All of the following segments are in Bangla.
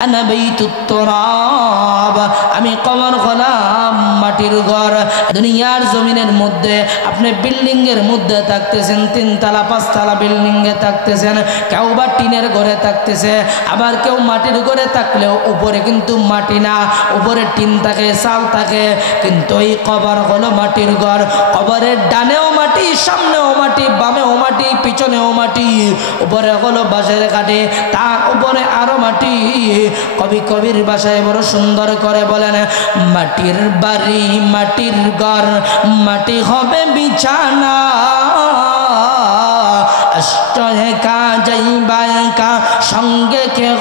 আনা বাইতুত তুরাব, আমি কবর হলাম মাটির ঘর। দুনিয়ার জমিনের মধ্যে আপনি বিল্ডিং এর মধ্যে থাকতেছেন, 3 তলা 5 তলা বিল্ডিং এ থাকতেছেন, কেউ বা টিনের ঘরে থাকতেছে, আবার কেউ মাটির ঘরে থাকলেও উপরে কিন্তু মাটি না, উপরে টিন থাকে, চাল থাকে, কিন্তু এই কবর হলো মাটির ঘর। কবরের ডানেও মাটি, সামনেও মাটি, বামেও মাটি, পিছনেও মাটি, উপরে হলো বাঁশের কাঠি, তার উপরে আরো মাটি। কবি কবির ভাষায় বড় সুন্দর করে বলেন, মাটির বাড়ি মাটির ঘর, মাটি হবে বিছানা, অষ্ট একা যাইবা একা, সঙ্গে কেহ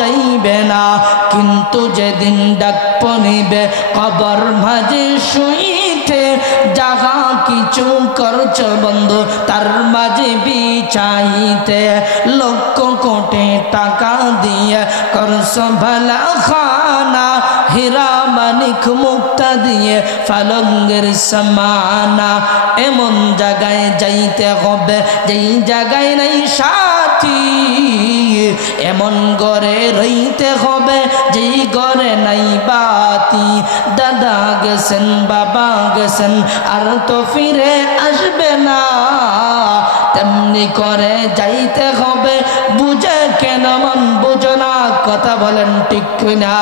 যাইবে না, কিন্তু যেদিন ডাক পড়িবে কবর মাঝে শুইতে, জাগা কিছু করছ বন্ধু তার মাঝে বিছাইতে, লক্ষ কোটি টাকা দিয়ে করছ ভালা খানা, হীরা মানিক মুক্তা দিয়ে ফালঙ্গের সমানা, এমন জায়গায় যাইতে হবে যেই জায়গায় নাই সাথী, এমন ঘরে রইতে হবে যেই ঘরে নাই বাতি, দাদা গেছেন বাবা গেছেন আর তো ফিরে আসবে না, তেমনি করে যাইতে হবে, বুঝে কেন মন বুঝো না, কথা বলেন ঠিক কিনা?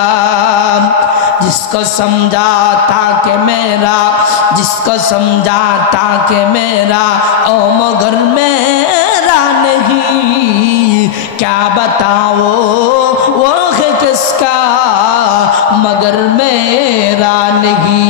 जिसको समझा ताके मेरा, जिसको समझा ताके मेरा, ओ मगर मेरा नहीं, क्या बताओ वो है किसका, मगर मेरा नहीं।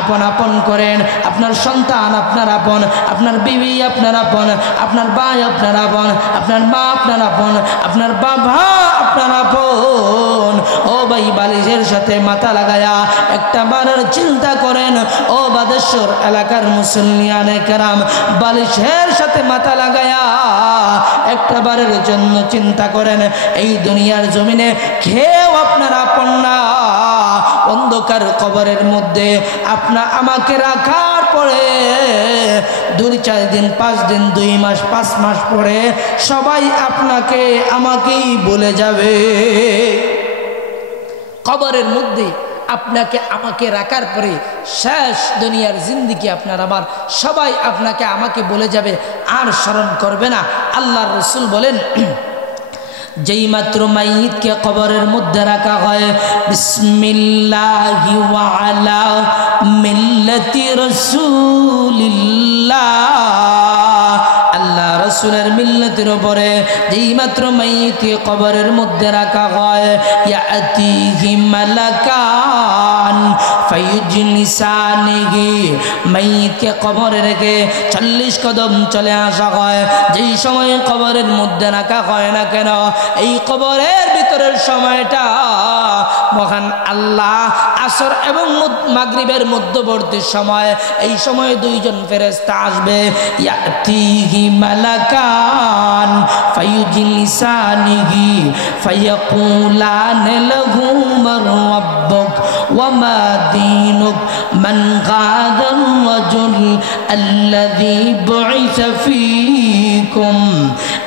আপন আপন করেন, আপনার সন্তান আপনার আপন, আপনার বিবি আপনার আপন, আপনার ভাই আপনার আপন, আপনার মা আপনার আপন, আপনার বাবা আপনার আপন। ও ভাই, বালিশের সাথে মাথা লাগায়া একটা বারের চিন্তা করেন, ও বাদেশ্বর এলাকার মুসলিয়ানে কেরাম, বালিশের সাথে মাথা লাগায়া একটা বারের জন্য চিন্তা করেন, এই দুনিয়ার জমিনে কেউ আপনার আপন না। অন্ধকার কবরের মধ্যে আমাকে রাখার পরে 2-4 দিন 5 দিন 2 মাস 5 মাস পরে সবাই আপনাকে আমাকেই বলে যাবে। কবরের মধ্যে আপনাকে আমাকে রাখার পরে শেষ দুনিয়ার জিন্দেগি আপনার আমার সবাই আপনাকে আমাকে বলে যাবে, আর স্মরণ করবে না। আল্লাহর রাসূল বলেন, যেই মাত্র মাইয়িতকে কবরের মধ্যে রাখা হয়, বিসমিল্লাহি ওয়া আলা মিল্লাতি রাসূলিল্লাহ, আল্লাহ রাসূলের মিল্লাতের উপরে যেই মাত্র মাইয়িতকে কবরের মধ্যে রাখা হয়, ইয়াতিহি মালাকান ফায়ুজলিসানিহি, মাইয়িতকে কবরে রেখে 40 কদম চলে আসা হয়। যেই সময় কবরের মধ্যে রাখা হয় না কেন, এই কবরের ভিতরের সময়টা মহান আল্লাহ আসর এবং মাগরিবের মধ্যবর্তী সময়, এই সময় 2 জন ফেরেশতা আসবে, ইয়াতিহি মালাকান ফায়ুজলিসানিহি ফায়াকুলান লাহু মান রাব্বুক ওয়া মা দীনুক মান গাদার রাজুল আল্লাযী বুইসা ফীকুম।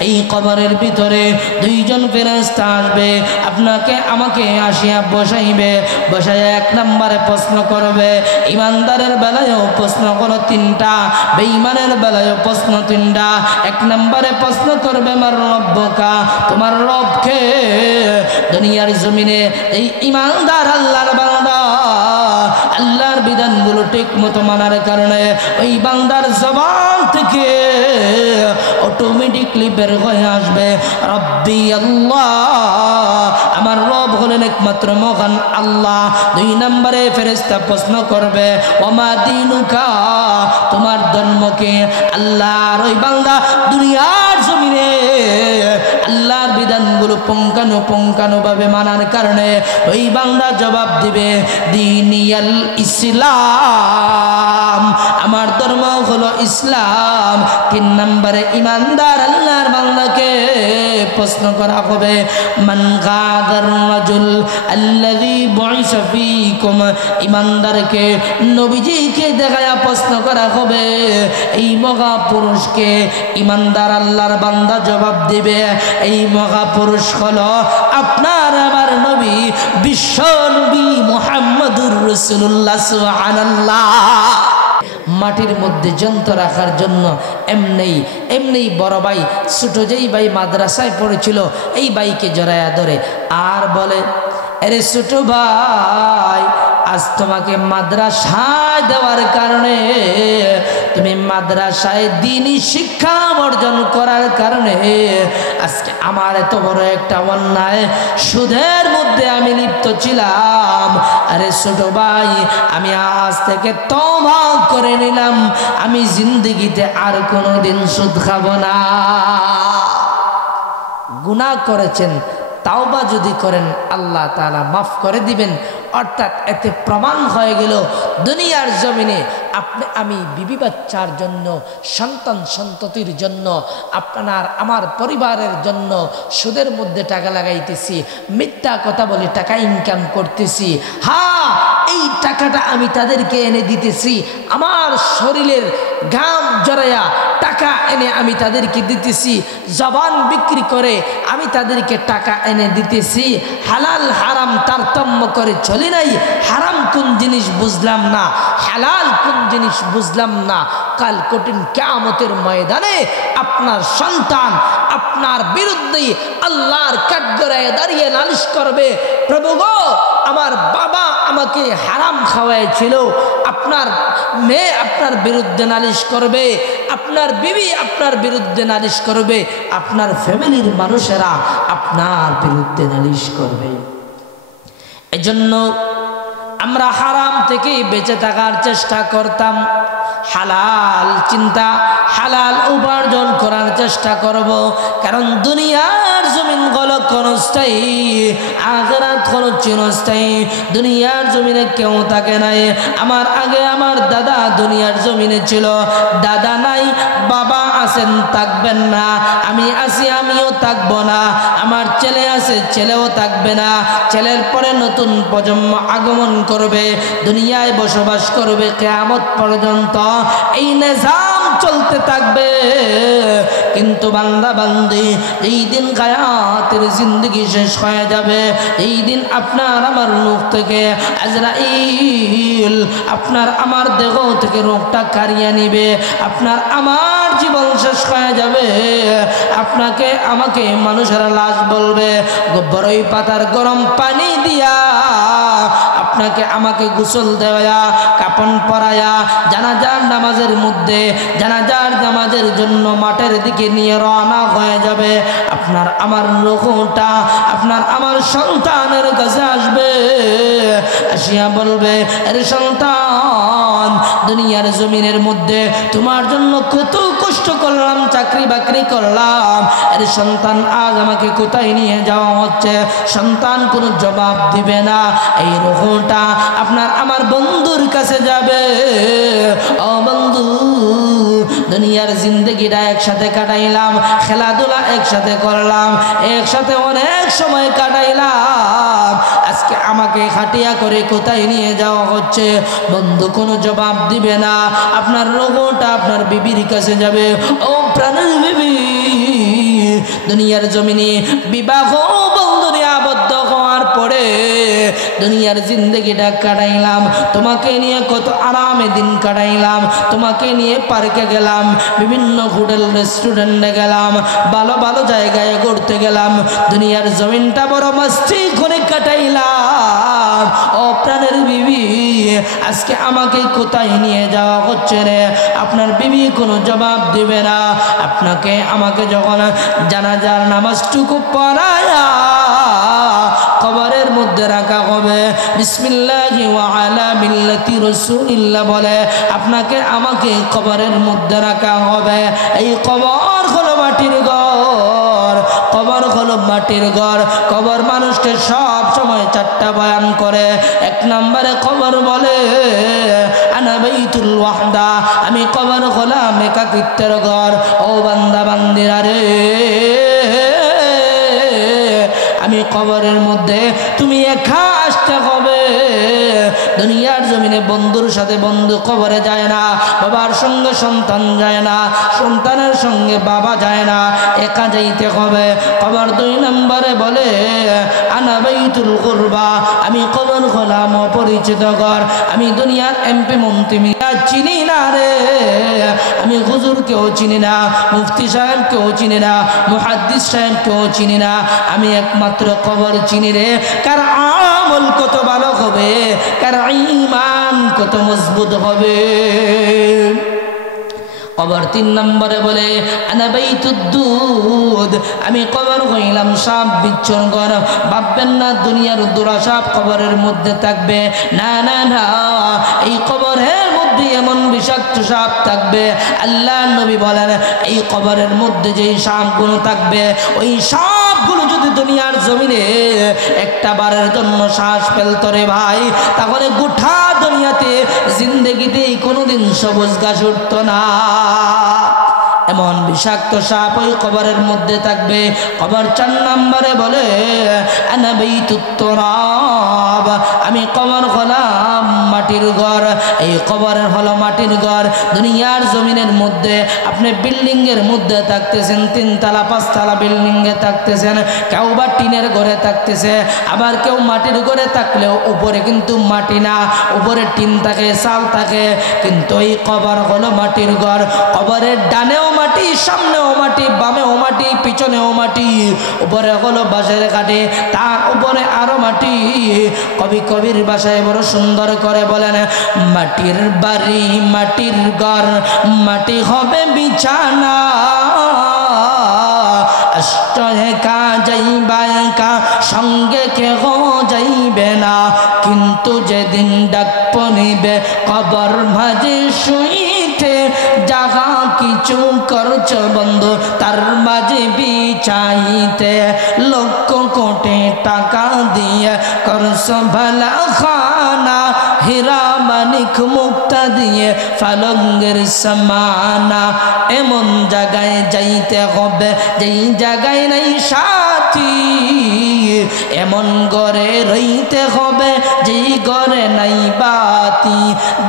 এই কবরের ভিতরে 2 জন ফেরেশতা আসবে, আপনাকে আমাকে আসিয়া বসাইবে, বসাইয়া 1 নম্বরে প্রশ্ন করবে। ইমানদারের বেলায়ও প্রশ্ন করো 3টা, বেঈমানের বেলায়ও প্রশ্ন 3টা। 1 নম্বরে প্রশ্ন করবে মার রব্বুকা, তোমার রবকে। দুনিয়ার জমিনে এই ইমানদার আল্লাহর বান্দা আল্লাহর বিধানগুলো ঠিক মতো মানার কারণে ওই বান্দার জবান থেকে অটোমেটিকলি বের হয়ে আসবে রব্বি আল্লাহ, আমার রব হলেন একমাত্র মহান আল্লাহ। 2 নম্বরে ফেরেশতা প্রশ্ন করবে ওমা দীনুকা, তোমার ধর্ম কি? আল্লাহর ওই বান্দা দুনিয়ার জমিনে আল্লাহর বিধানগুলো পুঙ্খানুপুঙ্খানুভাবে মানার কারণে ওই বান্দা জবাব দিবে দীনিয়াল ইসলাম, আমার ধর্ম হলো ইসলাম। 3 নম্বরে ইমানদার আল্লাহর বান্দাকে প্রশ্ন করা হবে মান গাদার রাজুল আল্লাযী বুইসা ফীকুম, ইমানদারকে নবীজিকে দেখায়া প্রশ্ন করা হবে এই মহাপুরুষকে। ইমানদার আল্লাহর বান্দা জবাব দিবে এই মহাপুরুষ হলো আপনার আমার নবী বিশ্বনবী মুহাম্মদুর রাসূলুল্লাহ সুবহানাল্লাহ। মাটির মধ্যে যন্ত্র রাখার জন্য এমনি বড় ভাই ছোট যেই ভাই মাদ্রাসায় পড়েছিল এই ভাইকে জড়ায়া ধরে আর বলে, আরে ছোট ভাই, আজ তোমাকে মাদ্রাসায় দেওয়ার কারণে, তুমি মাদ্রাসায় দ্বীনি শিক্ষা অর্জন করার কারণে আজকে আমার এত বড় একটা অন্যায়, সুদের মধ্যে আমি লিপ্ত ছিলাম। আরে ছোট ভাই, আমি আজ থেকে তওবা করে নিলাম, আমি জিন্দেগিতে আর কোনোদিন সুদ খাবো না। গুনাহ করেছেন, তাওবা যদি করেন আল্লাহ তাআলা মাফ করে দিবেন। অর্থাৎ এতে প্রমাণ হয়ে গেল দুনিয়ার জমিনে আপনি আমি বিবি বাচ্চার জন্য, সন্তান সন্ততির জন্য, আপনার আমার পরিবারের জন্য সুদের মধ্যে টাকা লাগাইতেছি, মিথ্যা কথা বলে টাকা ইনকাম করতেছি। হ্যাঁ, এই টাকাটা আমি তাদেরকে এনে দিতেছি, আমার শরীরের ঘাম জড়ায়া টাকা এনে আমি তাদেরকে দিতেছি, জবান বিক্রি করে আমি তাদেরকে টাকা এনে দিতেছি। হালাল হারাম তারতম্য করে চলি নাই, হারাম কোন জিনিস বুঝলাম না, হালাল কোন জিনিস বুঝলাম না। কাল কঠিন কিয়ামতের ময়দানে আপনার সন্তান আপনার বিরুদ্ধে আল্লাহর কাঠগড়ায় দাঁড়িয়ে নালিশ করবে, প্রভু গো, আমার বাবা আমাকে হারাম খাওয়াইছিল। আপনার মেয়ে আপনার বিরুদ্ধে নালিশ করবে, আপনার বিবি আপনার বিরুদ্ধে নালিশ করবে, আপনার ফ্যামিলির মানুষেরা আপনার বিরুদ্ধে নালিশ করবে। এজন্য আমরা হারাম থেকে বেঁচে থাকার চেষ্টা করতাম, হালাল চিন্তা হালাল উপার্জন করার চেষ্টা করব। কারণ দুনিয়ার জমিন হলো ক্ষণস্থায়ী, আখিরাত হলো চিরস্থায়ী। দুনিয়ার জমিনে কেউ থাকে নাই। আমার আগে আমার দাদা দুনিয়ার জমিনে ছিল, দাদা নাই, বাবা আছেন, থাকবেন না। আমি আছি, আমিও থাকবো না। আমার ছেলে আছে, ছেলেও থাকবে না। ছেলের পরে নতুন প্রজন্ম আগমন করবে, দুনিয়ায় বসবাস করবে কিয়ামত পর্যন্ত। এই নিজাম চলতে থাকবে। কিন্তু বান্দা বান্দি, এই দিন হায়াতের জিন্দেগি শেষ হয়ে যাবে, এই দিন আপনার আমার মুখ থেকে আজরাইল আপনার আমার দেহ থেকে রোগটা কাড়িয়ে নিবে, আপনার আমার জীবন শেষ হয়ে যাবে। আপনাকে আমাকে মানুষেরা লাশ বলবে, বড়ই পাতার গরম পানি দিয়া আপনাকে আমাকে গোসল দেওয়া, কাপন পরায়া, জানাজার নামাজের মধ্যে জানাজার নামাজের জন্য মাঠের দিকে নিয়ে রওনা হয়ে যাবে। আপনার আমার রূহটা আপনার আমার সন্তানের কাছে আসবে, আসিয়া বলবে, আরে সন্তান, দুনিয়ার জমিনের মধ্যে তোমার জন্য কত কষ্ট করলাম, চাকরি বাকরি করলাম, আরে সন্তান আজ আমাকে কোথায় নিয়ে যাওয়া হচ্ছে? সন্তান কোনো জবাব দিবে না। এই রূহটা আপনার আমার বন্ধুর কাছে যাবে। ও বন্ধু, দুনিয়ার জিন্দগিটা একসাথে কাটাইলাম, খেলাধুলা একসাথে করলাম, একসাথে অনেক সময় কাটাইলাম, আজকে আমাকে খাটিয়া করে কোথায় নিয়ে যাওয়া হচ্ছে? বন্ধু কোনো জবাব দিবে না। আপনার রূহটা আপনার বিবির কাছে যাবে। ও প্রাণের বিবি, দুনিয়ার জমিনে বিবাহ বন্ধনে আবদ্ধ হওয়ার পরে দুনিয়ার জিন্দগিটা কাটাইলাম, তোমাকে নিয়ে কত আরামে দিন কাটাইলাম, তোমাকে নিয়ে পার্কে গেলাম, বিভিন্ন হোটেল রেস্টুরেন্টে গেলাম, ভালো ভালো জায়গায় ঘুরতে গেলাম, দুনিয়ার জমিনটা বড় মস্তি করে কাটাইলাম। ও প্রাণের বিবি, আজকে আমাকে কোথায় নিয়ে যাওয়া হচ্ছে রে? আপনার বিবি কোনো জবাব দিবে না। আপনাকে আমাকে যখন জানাজার নামাজটুকু পড়ায়া কবরের মধ্যে রাখা হবে, বিসমিল্লাহি ওয়া আলা মিল্লাতি রাসূলিল্লাহ বলে আপনাকে আমাকে কবরের মধ্যে রাখা হবে। এই কবর হলো মাটির ঘর, কবর হলো মাটির ঘর। কবর মানুষকে সব সময় চারটা বয়ান করে। এক নম্বরে কবর বলে আনা বাইতুল ওয়াহদা, আমি কবর হলাম একাকিত্বের ঘর। ও বান্দা বান্দিরা রে, আমি কবরের মধ্যে তুমি একা আসতে হবে। দুনিয়ার জমিনে বন্ধুর সাথে বন্ধু কবরে যায় না, বাবার সঙ্গে সন্তান যায় না, সন্তানের সঙ্গে বাবা যায় না, একা যাইতে হবে। কবর দুই নম্বরে বলে আন আনা বাইতুল কুরবা, আমি কবর হলাম অপরিচিত ঘর। আমি দুনিয়ার এমপি মন্ত্রী মিয়া চিনি না রে, আমি হুজুরকেও চিনি না, মুফতি সাহেবকেও চিনি না, মুহাদ্দিস সাহেবকেও চিনি না, আমি একমাত্র কবর চিনি রে। কার আমল কত ভালো হবে, কার ঈমান কত মজবুত হবে। কবর 3 নম্বরে বলে আনা বাইতুদ্দুদ, আমি কবর হইলাম সাপ বিচ্ছুর ঘর। ভাববেন না দুনিয়ার দুরাসাপ কবরের মধ্যে থাকবে, না না না, এই কবরের মধ্যে এমন বিষাক্ত সাপ থাকবে। আল্লাহ নবী বলেন এই কবরের মধ্যে যেই সাপগুলো থাকবে, ওই সাপগুলো যদি দুনিয়ার জমিনে একটা বারের জন্য শ্বাস ফেলতো রে ভাই, তাহলে গোটা দুনিয়াতে জিন্দেগিতে কোনোদিন সবুজ ঘাস উঠত না। এমন বিষাক্ত সাপ ওই কবরের মধ্যে থাকবে। কবর 4 নম্বরে বলে আনা বাইতুত তুরাব, আমি কবর হলাম মাটির ঘর। এই কবরের হলো মাটির ঘর। দুনিয়ার জমিনের মধ্যে আপনি বিল্ডিং এর মধ্যে থাকতেছেন, 3 তলা 5 তলা বিল্ডিং এ থাকতেছেন, কেউ বা টিনের ঘরে থাকতেছে, আবার কেউ মাটির ঘরে থাকলেও উপরে কিন্তু মাটি না, উপরে টিন থাকে, চাল থাকে, কিন্তু এই কবর হলো মাটির ঘর। কবরের ডানেও মাটি, সামনেও মাটি, বামেও মাটি, পিছনেও মাটি, উপরে হলো বাঁশের কাঠি, তার উপরে আরো মাটি। কবির ভাষায় বড় সুন্দর করে বলেন মাটির বাড়ি মাটির ঘর, মাটি হবে বিছানা, অষ্ট একা যাইবা একা, সঙ্গে কেহ যাইবে না, কিন্তু যেদিন ডাক পড়িবে কবর মাঝে শুইতে, জাগা কিছু করছ বন্ধু তার মাঝে বিছাইতে, লক্ষ কোটি টাকা দিয়ে করছ ভালা খানা, হীরা মানিক মুক্তা দিয়ে ফালঙ্গের সমানা, এমন জায়গায় যাইতে হবে যেই জায়গায় নাই সাথী, এমন ঘরে রইতে হবে যেই ঘরে নাই বাতি।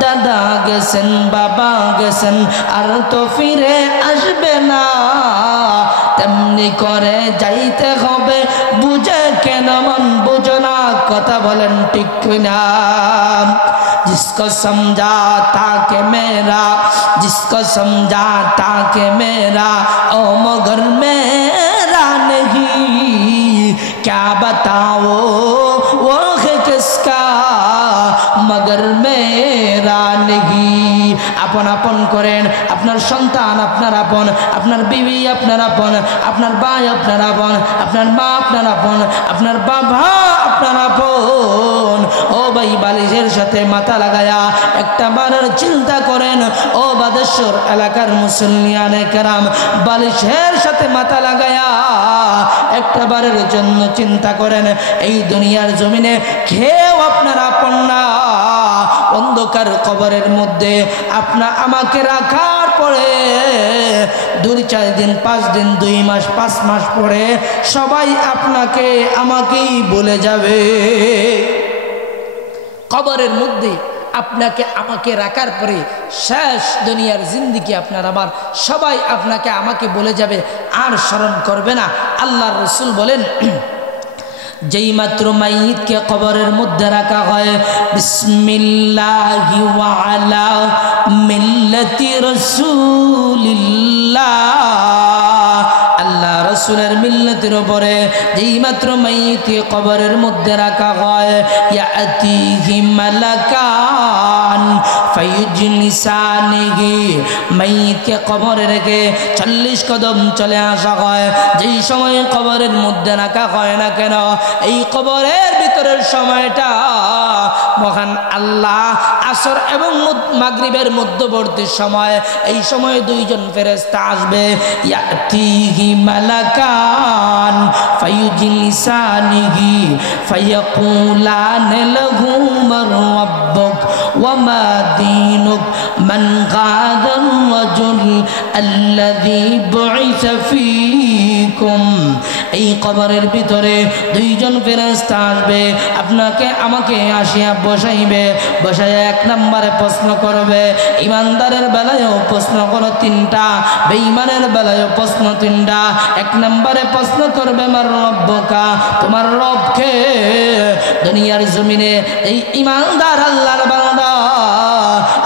দাদা গেছেন বাবা গেছেন আর তো ফিরে আসবে না, তেমনি করে যাইতে হবে, বুঝে কেন মন বুঝো না, কথা বলেন ঠিক কিনা। जिसको समझा ताके मेरा, जिसको समझा ताके मेरा, ओ मगर मेरा नहीं, क्या बताओ वो है किसका, मगर मेरा नहीं। আপন আপন করেন, আপনার সন্তান আপনার আপন, আপনার বিবি আপনার আপন, আপনার ভাই আপনার আপন, আপনার মা আপনার আপন, আপনার বাবা আপনার আপন। ও ভাই বালিশের সাথে মাথা লাগায়া একটা বারের চিন্তা করেন, ও বাদেশ্বর এলাকার মুসলিয়ানে কেরাম, বালিশের সাথে মাথা লাগায়া একটা বারের জন্য চিন্তা করেন, এই দুনিয়ার জমিনে কেউ আপনার আপন না। অন্ধকার কবরের মধ্যে আপনা আমাকে রাখার পরে 2-4 দিন 5 দিন 2 মাস 5 মাস পরে সবাই আপনাকে আমাকেই বলে যাবে। কবরের মধ্যে আপনাকে আমাকে রাখার পরে শেষ দুনিয়ার জিন্দেগি আপনার আমার সবাই আপনাকে আমাকে বলে যাবে, আর স্মরণ করবে না। আল্লাহর রাসূল বলেন যেই মাত্র মাইয়িতকে কবরের মধ্যে রাখা হয়, বিসমিল্লাহি ওয়া আলা মিল্লাতি রাসূলিল্লাহ, আল্লাহ রাসূলের মিল্লাতের উপরে যেই মাত্র মাইয়িতকে কবরের মধ্যে রাখা হয়, ইয়াতিহি মালাকান ফায়ুজলিসানিহি, মাইয়িতকে কবরে রেখে 40 কদম চলে আসা হয়। যেই সময় কবরের মধ্যে রাখা হয় না কেন, এই কবরের ভিতরের সময়টা মহান আল্লাহ আসর এবং মাগরিবের মধ্যবর্তী সময়, এই সময় 2 জন ফেরেশতা আসবে, ইয়াতিহি মালাকান ফায়ুজলিসানিহি ফায়াকুলান লাহু মান রাব্বুক ওয়া মা দীনুক মান গাদার রাজুল আল্লাযী বুইসা ফীকুম। এই কবরের ভিতরে দুইজন ফেরেশতা আসবে, আপনাকে আমাকে আসিয়া বসাইবে। বসাইয়া এক নম্বরে প্রশ্ন করবে। ইমানদারের বেলায়ও প্রশ্ন করো তিনটা, বেঈমানের বেলায়ও প্রশ্ন তিনটা। এক নম্বরে প্রশ্ন করবে মার রব্বুকা, তোমার রবকে। দুনিয়ার জমিনে এই ইমানদার আল্লাহর বান্দা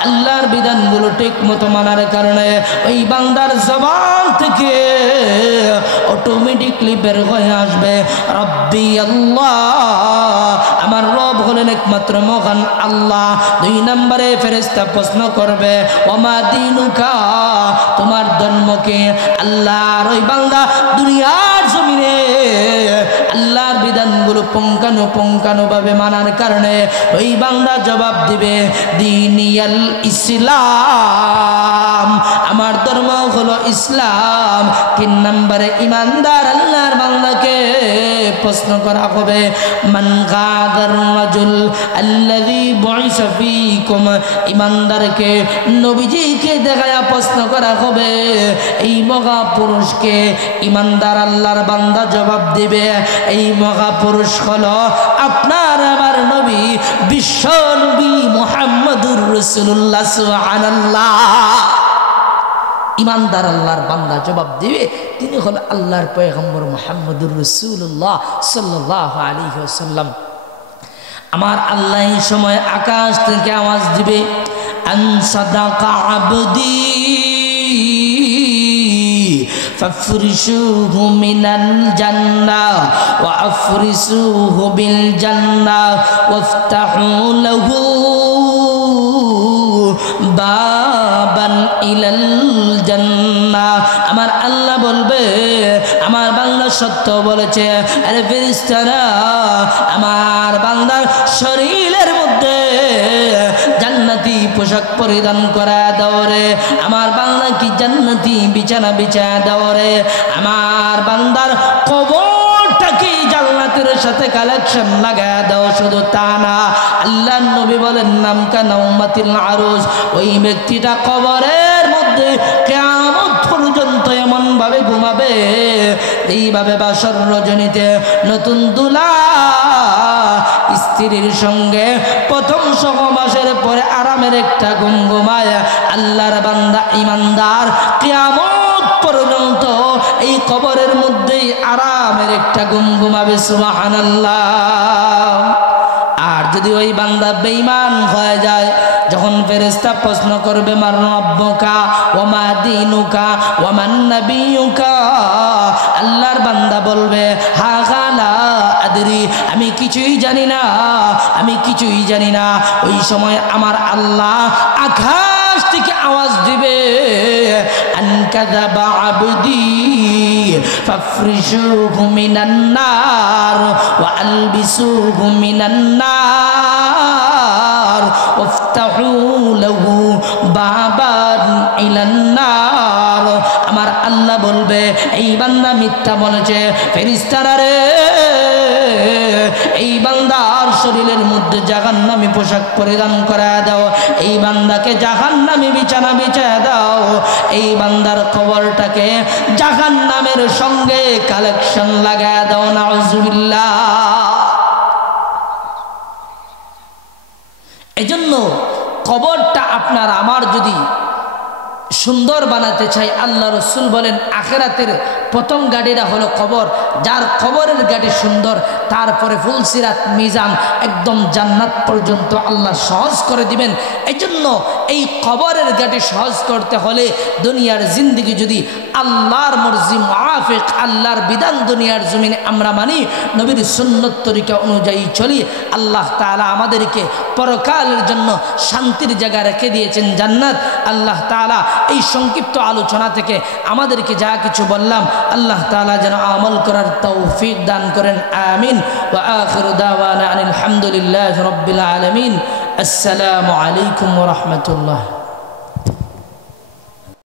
আল্লাহর বিধানগুলো ঠিক মতো মানার কারণে ওই বান্দার জবান থেকে অটোমেটিকলি বের হয়ে আসবে রব্বি আল্লাহ, আমার রব হলেন একমাত্র মহান আল্লাহ। দুই নম্বরে ফেরেশতা প্রশ্ন করবে ওমা দিনুকা, তোমার ধর্মকে। আল্লাহর ওই বান্দা দুনিয়ার জমিনে আল্লাহর বিধানগুলো পুঙ্খানুপুঙ্খানুভাবে মানার কারণে ওই বান্দা জবাব দিবে দিনিয়াল ইসলাম, আমার ধর্ম হলো ইসলাম। তিন নম্বরে ইমানদার আল্লাহর বান্দাকে প্রশ্ন করা হবে মান গাদার রাজুল আল্লাযী বুইসা ফীকুম, ইমানদারকে নবীজিকে দেখায়া প্রশ্ন করা হবে এই মহা পুরুষকে। ইমানদার আল্লাহর বান্দা জবাব দিবে এই মহা পুরুষ হলো আপনার আমার নবী বিশ্ব নবী মুহাম্মদুর রাসূলুল্লাহ সুবহানাল্লাহ। ইমানদার আল্লাহর বান্দা জবাব দিবে তিনি হল আল্লাহর পয়গম্বর মুহাম্মদুর রাসূলুল্লাহ সাল্লাল্লাহু আলাইহি ওয়াসাল্লাম। আমার আল্লাহ এই সময় আকাশ থেকে আওয়াজ দিবে আন সাদাকা আবদি فافرشوه من الجنة وأفرشوه بالجنة وافتحوا له بابا إلى الجنة। আমার আল্লাহ বলবে আমার বান্দা সত্য বলেছে, আরে ফেরেশতারা আমার বান্দার শরীরের মধ্যে জান্নাতি পোশাক পরিধান করা দাও রে, আমার বান্দা কি জান্নাতি বিছানা বিছায়া দাও রে, আমার বান্দার কবরটাকে জান্নাতের সাথে কালেকশন লাগায়া দাও। শুধু তা না, আল্লাহর নবী বলেন নামকা নাউমাতিল আরুস, ওই ব্যক্তিটা কবরের মধ্যে কিয়ামত পর্যন্ত এমন ভাবে ঘুমাবে এইভাবে বাসর রজনীতে নতুন দুলা স্ত্রীর সঙ্গে প্রথম সহবাসের পরে আরামের একটা ঘুম ঘুমায় আল্লাহর বান্দা ইমানদার কিয়ামত পর্যন্ত এই কবরের মধ্যেই আরামের একটা ঘুম ঘুমাবে। সুবহানাল্লাহ। আর যদি ওই বান্দা বেঈমান হয়ে যায়, যখন ফেরেশতা প্রশ্ন করবে মার রব্বুকা ওয়া মা দীনুকা ওয়া মান নাবিয়ুকা, আল্লাহর বান্দা বলবে হা গালা আদরি, আমি কিছুই জানি না, আমি কিছুই জানি না। ওই সময় আমার আল্লাহ আকাশ থেকে আওয়াজ দিবে আন কাযাবা আবদি ফাফরিশুহু মিনান নার ওয়া আলবিসুহু মিনান নার ওয়াফতাহু লাহু বাবান ইলান নার। আমার আল্লাহ বলবে এই বান্দা মিথ্যা বলেছে, ফেরেশতারা রে এই বান্দার শরীরের মধ্যে জাহান্নামী পোশাক পরিধান করা দাও, এই বান্দাকে জাহান্নামী বিছানা বিছায়া দাও, এই বান্দার কবরটাকে জাহান্নামের সঙ্গে কালেকশন লাগায়া দাও। নাউজুবিল্লাহ। এজন্য কবরটা আপনার আমার যদি সুন্দর বানাতে চাই, আল্লাহ রসুল বলেন আখেরাতের প্রথম গাড়িটা হলো কবর, যার কবরের গাড়ি সুন্দর তারপরে ফুলসিরাত মিজান একদম জান্নাত পর্যন্ত আল্লাহ সহজ করে দিবেন। এই জন্য এই কবরের গাড়ি সহজ করতে হলে দুনিয়ার জিন্দিগি যদি আল্লাহর মর্জি মুআফিক আল্লাহর বিধান দুনিয়ার জমিনে আমরা মানি, নবীর সুন্নত তরিকা অনুযায়ী চলি, আল্লাহ তাআলা আমাদেরকে পরকালের জন্য শান্তির জায়গা রেখে দিয়েছেন জান্নাত। আল্লাহ তাআলা এই সংক্ষিপ্ত আলোচনা থেকে আমাদেরকে যা কিছু বললাম আল্লাহ তাআলা যেন আমল করার তৌফিক দান করেন, আমিন। ওয়া আখিরু দাওয়ানা আনিল হামদুলিল্লাহি রাব্বিল আলামিন। আসসালামু আলাইকুম ওয়া রাহমাতুল্লাহ।